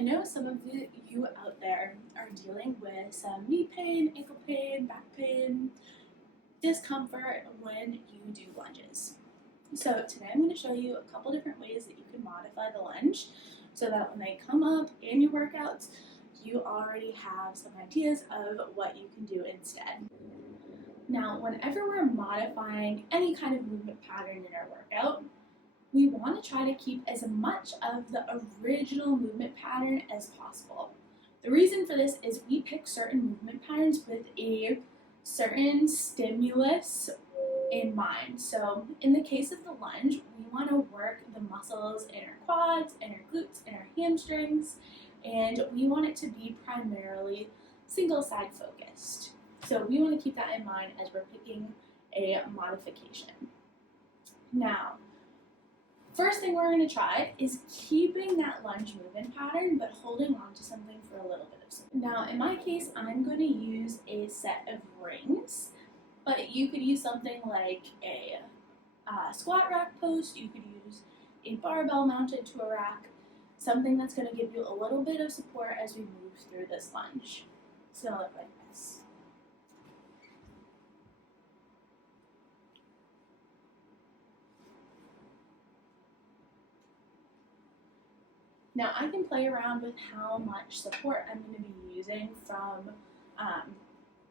I know some of you out there are dealing with some knee pain, ankle pain, back pain, discomfort when you do lunges. So today I'm going to show you a couple different ways that you can modify the lunge so that when they come up in your workouts, you already have some ideas of what you can do instead. Now, whenever we're modifying any kind of movement pattern in our workout, we want to try to keep as much of the original movement pattern as possible. The reason for this is we pick certain movement patterns with a certain stimulus in mind. So in the case of the lunge, we want to work the muscles in our quads, in our glutes, in our hamstrings, and we want it to be primarily single side focused. So we want to keep that in mind as we're picking a modification. Now, first thing we're going to try is keeping that lunge movement pattern, but holding on to something for a little bit of support. Now, in my case, I'm going to use a set of rings, but you could use something like a squat rack post. You could use a barbell mounted to a rack, something that's going to give you a little bit of support as we move through this lunge. It's going to look like this. Now I can play around with how much support I'm going to be using from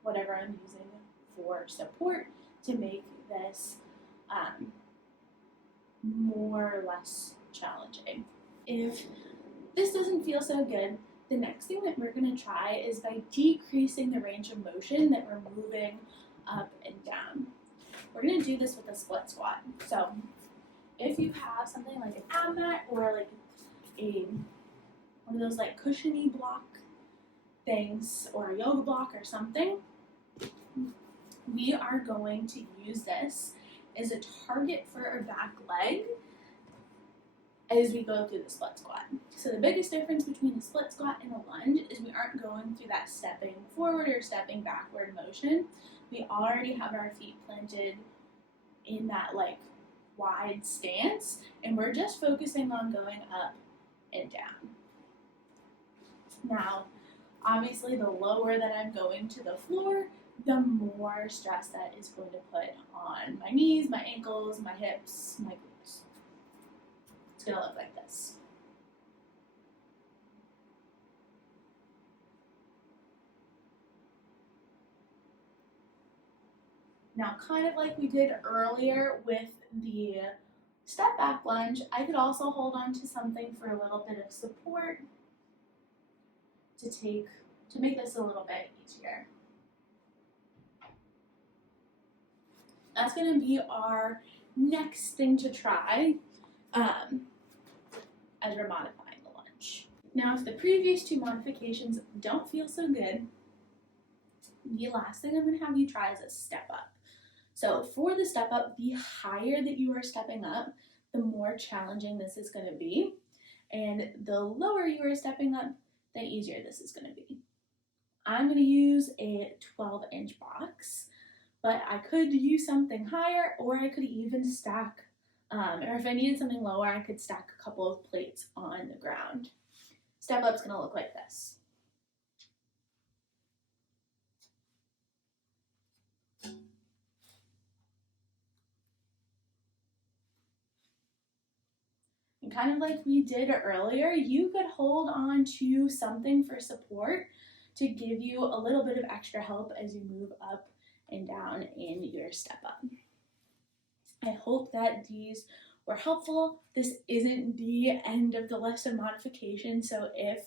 whatever I'm using for support to make this more or less challenging. If this doesn't feel so good, the next thing that we're going to try is by decreasing the range of motion that we're moving up and down. We're going to do this with a split squat. So if you have something like an ab mat or like one of those like cushiony block things or a yoga block or something, we are going to use this as a target for our back leg as we go through the split squat. So the biggest difference between a split squat and a lunge is we aren't going through that stepping forward or stepping backward motion. We already have our feet planted in that like wide stance, and we're just focusing on going up and down. Now, obviously, the lower that I'm going to the floor, the more stress that is going to put on my knees, my ankles, my hips, my glutes. It's going to look like this. Now, kind of like we did earlier with the step back lunge, I could also hold on to something for a little bit of support to make this a little bit easier. That's going to be our next thing to try as we're modifying the lunge. Now, if the previous two modifications don't feel so good, the last thing I'm going to have you try is a step up. So for the step up, the higher that you are stepping up, the more challenging this is going to be. And the lower you are stepping up, the easier this is going to be. I'm going to use a 12-inch box, but I could use something higher, or I could even stack, or if I needed something lower, I could stack a couple of plates on the ground. Step up's going to look like this. And kind of like we did earlier, you could hold on to something for support to give you a little bit of extra help as you move up and down in your step up. I hope that these were helpful. This isn't the end of the list of modifications, so if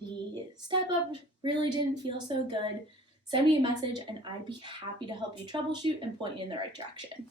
the step up really didn't feel so good, send me a message and I'd be happy to help you troubleshoot and point you in the right direction.